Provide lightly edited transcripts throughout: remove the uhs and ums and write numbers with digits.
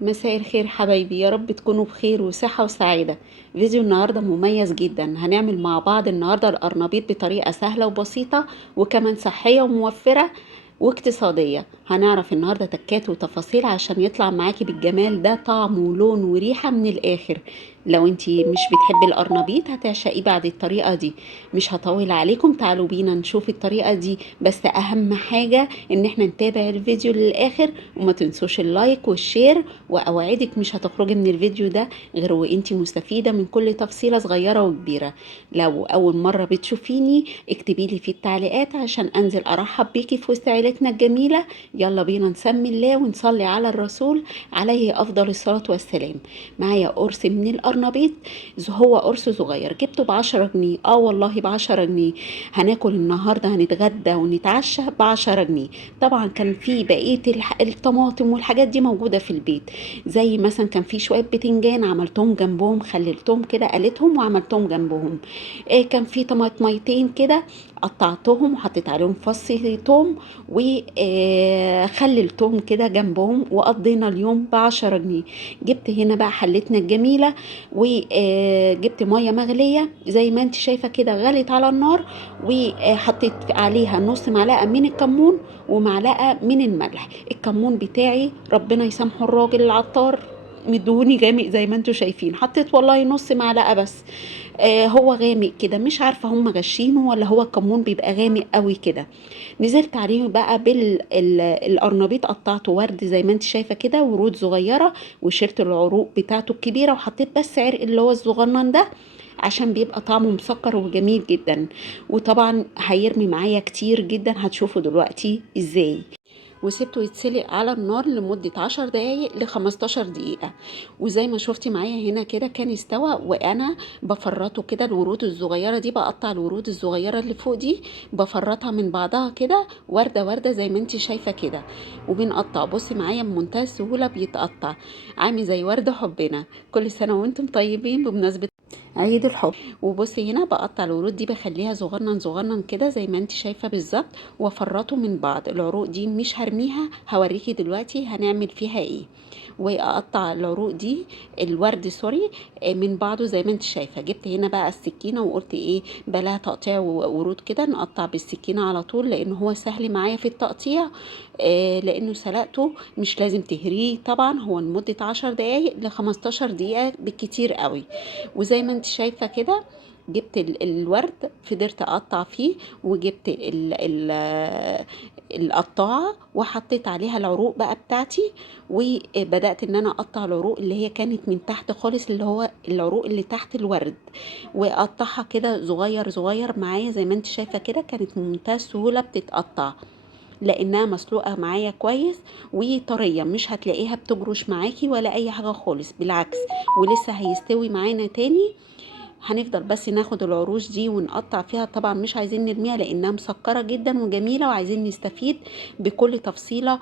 مساء الخير حبايبي، يا رب تكونوا بخير وصحة وسعادة. فيديو النهاردة مميز جدا. هنعمل مع بعض النهاردة القرنبيط بطريقة سهلة وبسيطة وكمان صحية وموفرة واقتصادية. هنعرف النهاردة تكات وتفاصيل عشان يطلع معاكي بالجمال ده، طعم ولون وريحة من الآخر. لو انتي مش بتحبي القرنبيط هتعشقيه بعد الطريقة دي. مش هطول عليكم، تعالوا بينا نشوف الطريقة دي. بس أهم حاجة ان احنا نتابع الفيديو للآخر، وما تنسوش اللايك والشير. واوعدك مش هتخرجي من الفيديو ده غير وانتي مستفيدة من كل تفصيلة صغيرة وكبيرة. لو اول مرة بتشوفيني اكتبي لي في التعليقات عشان انزل ارحب بيكي في وسط عيلتنا الجميلة. يلا بينا نسمي الله ونصلي على الرسول عليه افضل الصلاة والسلام. معايا قرص من القرنبيط. هو قرص صغير جبته ب10 جنيه، والله ب10 جنيه. هناكل النهاردة، هنتغدى ونتعشى ب10 جنيه. طبعا كان في بقية الطماطم والحاجات دي موجودة في البيت. زي مثلا كان في شوية بتنجان عملتهم جنبهم، خللتهم كده قليتهم وعملتهم جنبهم. كان في طماطميتين كده قطعتهم وحطيت عليهم فص توم وخللتهم كده جنبهم، وقضينا اليوم ب10 جنيه. جبت هنا بقى حلتنا الجميلة، وجبت مية مغلية زي ما انت شايفة كده، غلت على النار. وحطيت عليها نص معلقة من الكمون ومعلقة من الملح. الكمون بتاعي ربنا يسامحه الراجل العطار مدوني غامق زي ما انتوا شايفين، حطيت والله نص معلقة بس. هو غامق كده، مش عارفة هم غشينه ولا هو الكمون بيبقى غامق قوي كده. نزلت عليه بقى بالقرنبيط، قطعته ورد زي ما انت شايفة كده، ورود صغيرة. وشلت العروق بتاعته الكبيرة وحطيت بس عرق اللي هو الصغنن ده عشان بيبقى طعمه مسكر وجميل جدا. وطبعا هيرمي معايا كتير جدا، هتشوفوا دلوقتي ازاي. وسبته يتسلق على النار لمدة 10 دقايق ل15 دقيقة. وزي ما شفتي معايا هنا كده كان استوى، وانا بفرطه كده. الورود الصغيرة دي بقطع الورود الصغيرة اللي فوق دي، بفرطها من بعضها كده وردة وردة زي ما انت شايفة كده. وبنقطع، بصي معايا بمنتهى السهولة بيتقطع، عامل زي ورد حبنا. كل سنة وانتم طيبين بمناسبة عيد الحب. وبصي هنا بقطع الورود دي، بخليها صغنن صغنن كده زي ما انت شايفة بالظبط، وافرطه من بعض. العروق دي مش هرميها، هوريكي دلوقتي هنعمل فيها ايه. واقطع العروق دي، الورد سوري، من بعضه زي ما انت شايفة. جبت هنا بقى السكينة وقلت ايه بلا تقطيع ورود كده، نقطع بالسكينة على طول لان هو سهل معايا في التقطيع. لانه سلقته، مش لازم تهريه طبعا، هو لمدة 10 دقايق ل15 دقيقة بالكتير قوي. وزي ما انت شايفة كده، جبت الورد فضلت اقطع فيه، وجبت القطاعة وحطيت عليها العروق بقى بتاعتي. وبدأت ان انا اقطع العروق اللي هي كانت من تحت خالص، اللي هو العروق اللي تحت الورد، واقطعها كده صغير صغير معايا زي ما انت شايفة كده. كانت بمنتهى السهولة بتتقطع لانها مسلوقة معايا كويس وطرية، مش هتلاقيها بتجرش معاكي ولا اي حاجة خالص، بالعكس. ولسه هيستوي معانا تاني. هنفضل بس ناخد العروش دي ونقطع فيها، طبعا مش عايزين نرميها لانها مسكرة جدا وجميلة، وعايزين نستفيد بكل تفصيلة.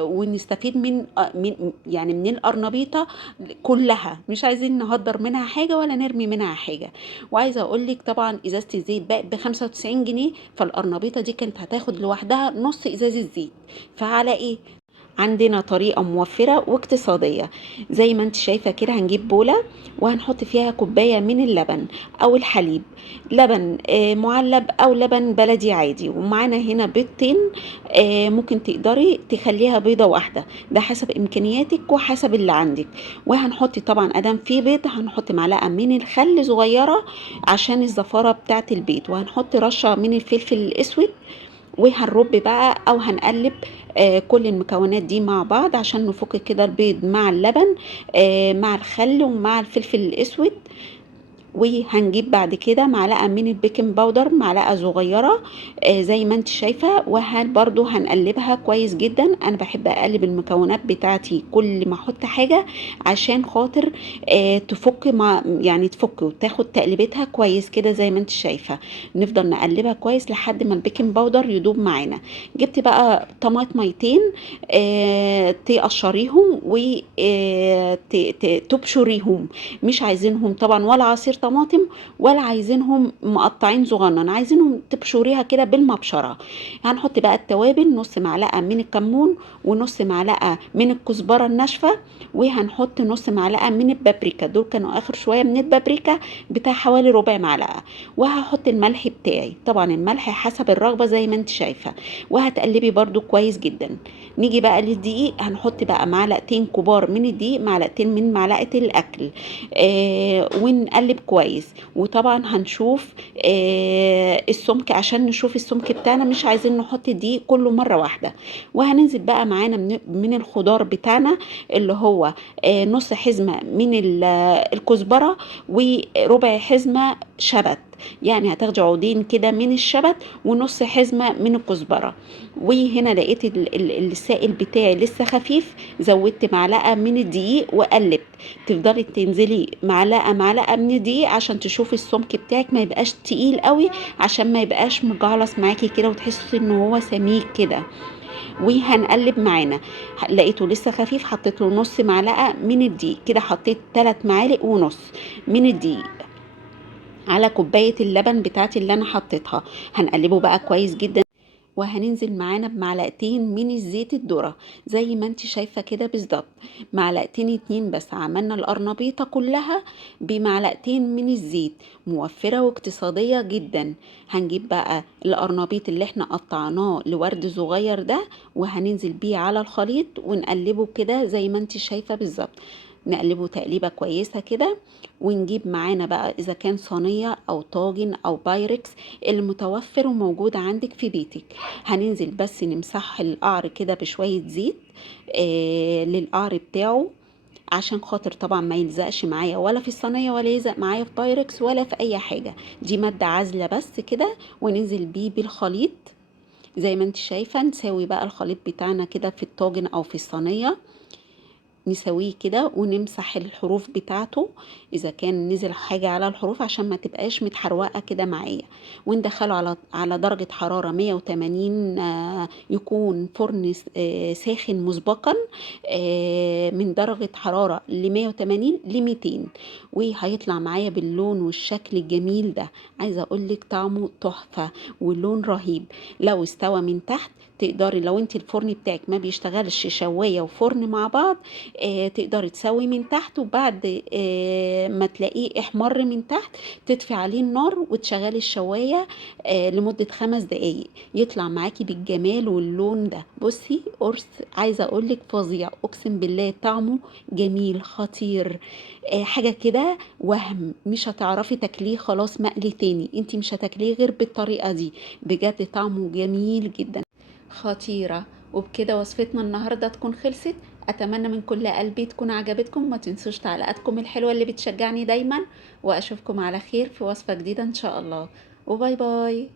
ونستفيد من يعني من القرنبيطة كلها، مش عايزين نهدر منها حاجة ولا نرمي منها حاجة. وعايزة اقولك طبعا ازازة الزيت بقت ب95 جنيه، فالقرنبيطة دي كانت هتاخد لوحدها نص ازازة زيت. فعلى ايه؟ عندنا طريقة موفرة واقتصادية. زي ما انت شايفة كده، هنجيب بولة وهنحط فيها كوباية من اللبن او الحليب. لبن معلب او لبن بلدي عادي. ومعانا هنا بيضتين، ممكن تقدري تخليها بيضة واحدة، ده حسب امكانياتك وحسب اللي عندك. وهنحط طبعا ادام في بيض هنحط معلقة من الخل صغيرة عشان الزفارة بتاعت البيض. وهنحط رشة من الفلفل الاسود. وهنرب بقى او هنقلب كل المكونات دي مع بعض عشان نفك كده البيض مع اللبن، مع الخل ومع الفلفل الاسود. وهنجيب بعد كده معلقه من البيكنج باودر، معلقه صغيره زي ما انت شايفه. برضو هنقلبها كويس جدا. انا بحب اقلب المكونات بتاعتي كل ما احط حاجه عشان خاطر تفك مع يعني تفك وتاخد تقلبتها كويس كده زي ما انت شايفه. نفضل نقلبها كويس لحد ما البيكنج باودر يدوب معانا. جبت بقى طماطميتين، تقشريهم وتبشريهم، مش عايزينهم طبعا ولا عصير طماطم ولا عايزينهم مقطعين صغنن، عايزينهم تبشريها كده بالمبشره. هنحط بقى التوابل، نص معلقه من الكمون ونص معلقه من الكزبره الناشفه، وهنحط نص معلقه من البابريكا، دول كانوا اخر شويه من البابريكا بتاع حوالي ربع معلقه. وهحط الملح بتاعي، طبعا الملح حسب الرغبه زي ما انت شايفه، وهتقلبي برده كويس جدا. نيجي بقى للدقيق، هنحط بقى معلقتين كبار من الدقيق، معلقتين من معلقه الاكل، ونقلب كويس. وطبعا هنشوف السمك، عشان نشوف السمك بتاعنا، مش عايزين نحط الدقيق كله مره واحده. وهننزل بقى معانا من الخضار بتاعنا، اللي هو نص حزمه من الكزبره وربع حزمه شبت، يعني هتاخدي عودين كده من الشبت ونص حزمه من الكزبره. وهنا لقيت السائل بتاعي لسه خفيف، زودت معلقه من الدقيق وقلبت. تفضلي تنزلي معلقه معلقه من الدقيق عشان تشوفي السمك بتاعك ما يبقاش تقيل قوي، عشان ما يبقاش مجعلص معاكي كده وتحسي ان هو سميك كده. وهنقلب معانا، لقيته لسه خفيف، حطيت له نص معلقه من الدقيق، كده حطيت 3 معالق ونص من الدقيق على كوبايه اللبن بتاعتي اللي انا حطيتها. هنقلبه بقى كويس جدا، وهننزل معانا بمعلقتين من الزيت الذرة زي ما انت شايفة كده بالظبط، معلقتين 2 بس. عملنا القرنبيطة كلها بمعلقتين من الزيت، موفرة واقتصادية جدا. هنجيب بقى القرنبيط اللي احنا قطعناه لورد صغير ده، وهننزل بيه على الخليط ونقلبه كده زي ما انت شايفة بالظبط. نقلبه تقليبة كويسة كده، ونجيب معانا بقى اذا كان صينية او طاجن او بايركس اللي متوفر وموجود عندك في بيتك. هننزل بس نمسح القعر كده بشوية زيت للقعر بتاعه، عشان خاطر طبعا ما يلزقش معايا ولا في الصينية ولا يلزق معايا في بايركس ولا في اي حاجة. دي مادة عازلة بس كده. وننزل بيه بالخليط زي ما انت شايفة. نساوي بقى الخليط بتاعنا كده في الطاجن او في الصينية، نسويه كده ونمسح الحروف بتاعته اذا كان نزل حاجة على الحروف عشان ما تبقاش متحروقة كده معايا. وندخله على درجة حرارة 180، يكون فرن ساخن مسبقا، من درجة حرارة ل 180 ل 200، وهيطلع معايا باللون والشكل الجميل ده. عايزة اقولك طعمه تحفة واللون رهيب. لو استوى من تحت تقدري، لو انت الفرن بتاعك ما بيشتغلش شواية وفرن مع بعض، تقدر تسوي من تحت، وبعد ما تلاقيه احمر من تحت تطفي عليه النار وتشغلي الشواية لمدة 5 دقايق، يطلع معاكي بالجمال واللون ده. بصي قرص عايزة اقولك فظيع، اقسم بالله طعمه جميل خطير. حاجة كده وهم، مش هتعرفي تاكليه خلاص مقلي تاني، انتي مش هتاكليه غير بالطريقة دي. بجد طعمه جميل جدا، خطيرة. وبكده وصفتنا النهاردة تكون خلصت. أتمنى من كل قلبي تكون عجبتكم. ما تنسوش تعليقاتكم الحلوة اللي بتشجعني دايما، وأشوفكم على خير في وصفة جديدة إن شاء الله. وباي باي.